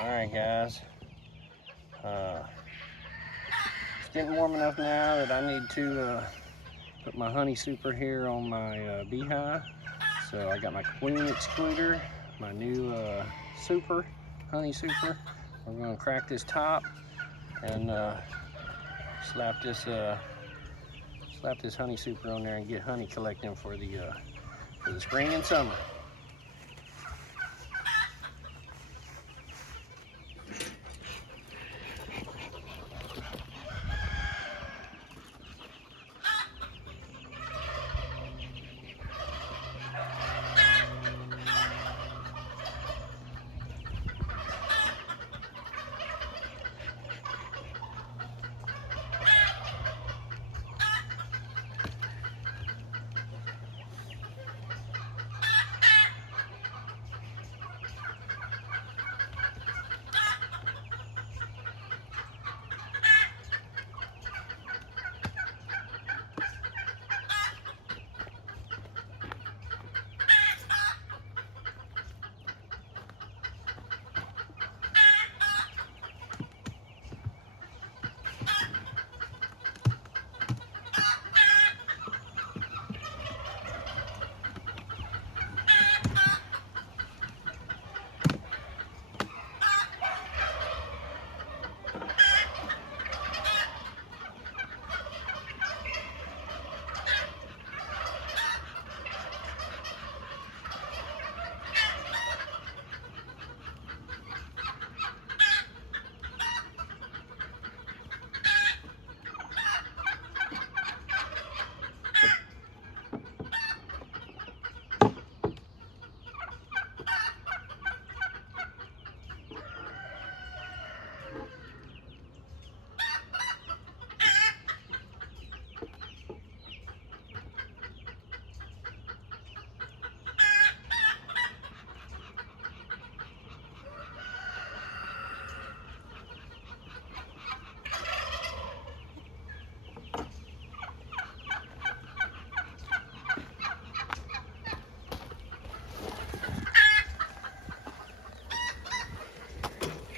Alright guys, it's getting warm enough now that I need to put my honey super here on my beehive. So I got my queen excluder, my new super, honey super. We're going to crack this top and slap this honey super on there and get honey collecting for the spring and summer.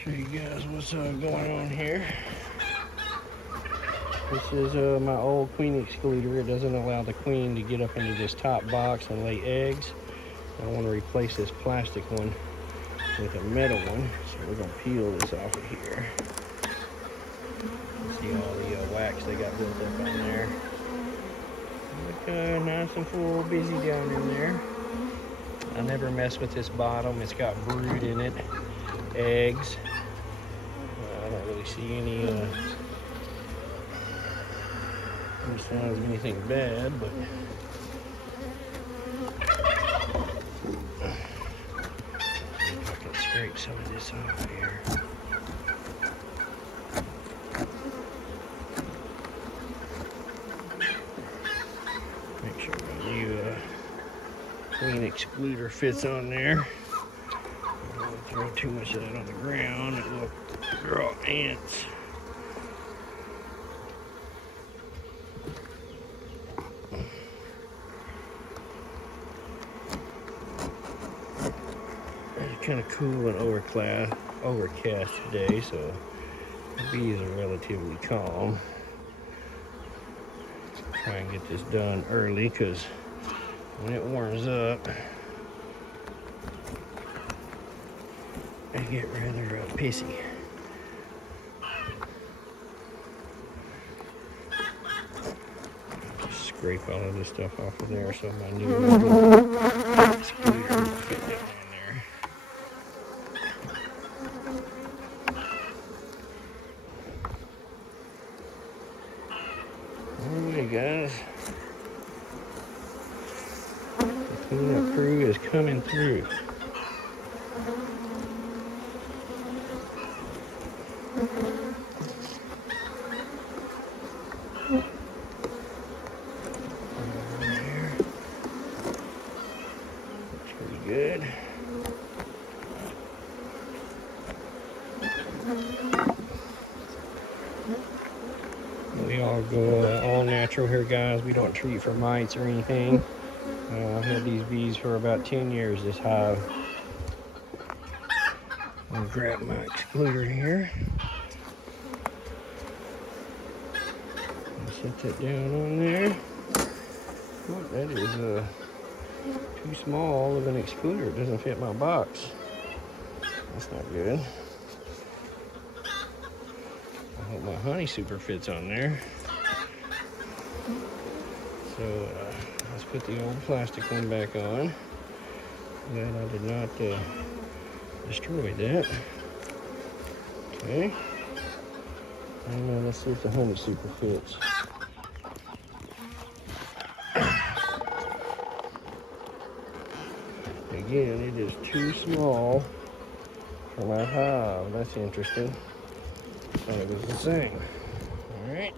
Show you guys what's going on here. This is my old queen excluder. It doesn't allow the queen to get up into this top box and lay eggs. I want to replace this plastic one with a metal one, so we're going to peel this off of here. See all the wax they got built up on there. Look nice and full, busy down in there. I never mess with this bottom. It's got brood in it, eggs. I don't really see any signs of anything bad, but I can scrape some of this off here. Make sure my new queen excluder fits on there. Don't throw too much of that on the ground. It will draw ants. It's kind of cool and overcast today, so the bees are relatively calm. Try and get this done early, because when it warms up, they get rather pissy. Just scrape all of this stuff off of there so my new excluder will fit down in there. Alright guys, the cleanup crew is coming through. There. Looks pretty good. We all go all natural here, guys. We don't treat for mites or anything. I've had these bees for about 10 years, this hive. I'll grab my excluder here. Set that down on there. Oh, that is too small of an excluder. It doesn't fit my box. That's not good. I hope my honey super fits on there. So let's put the old plastic one back on. Glad I did not destroy that. Okay. And let's see if the honey super fits. Again, it is too small for my hive. That's interesting. Thought it was the same. All right.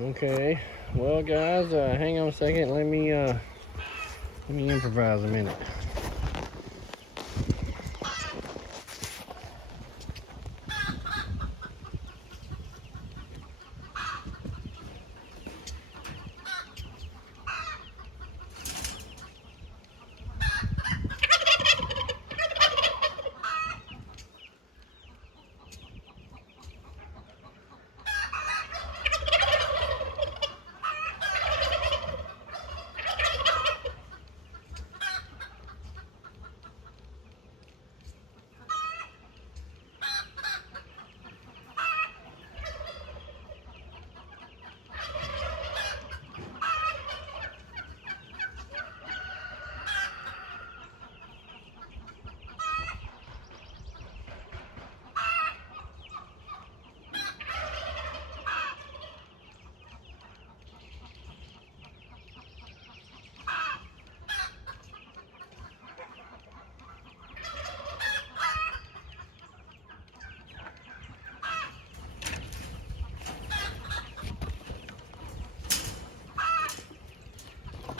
Okay. Well, guys, hang on a second. Let me improvise a minute.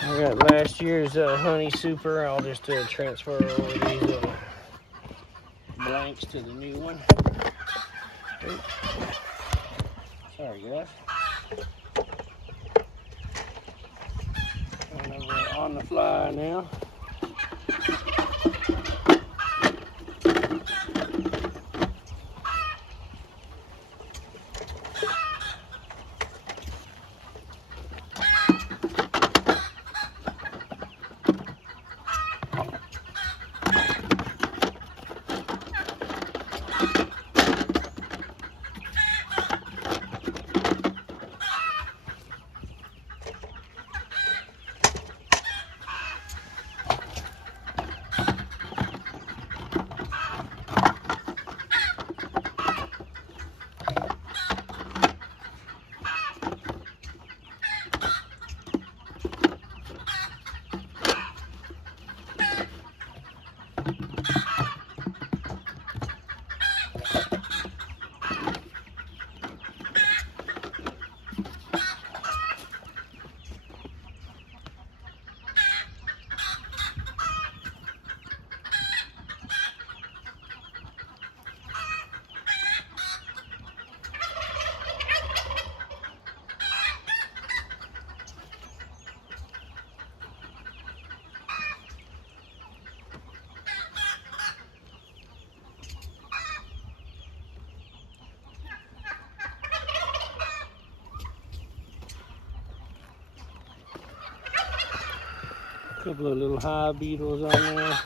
I got last year's honey super. I'll just transfer over these blanks to the new one. Oops. Sorry, guys. Going over on the fly now. A couple of little hive beetles on there.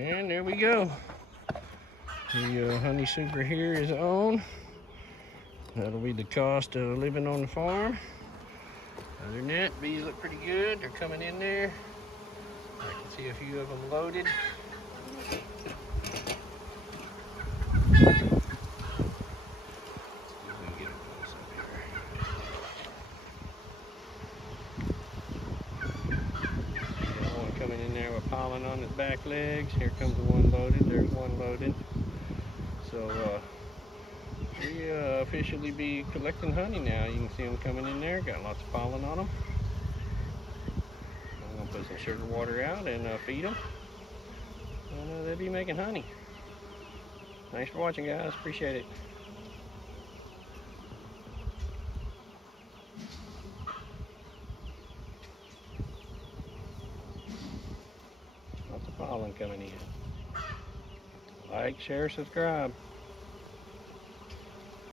And there we go. The honey super here is on. That'll be the cost of living on the farm. Other than that, bees look pretty good. They're coming in there. I can see a few of them loaded. One coming in there with pollen on its back legs. Here comes the one loaded. There's one loaded. So we officially be collecting honey now. You can see them coming in there. Got lots of pollen on them. I'm gonna put some sugar water out and feed them. And they'll be making honey. Thanks for watching, guys. Appreciate it. Lots of pollen coming in. Like, share, subscribe.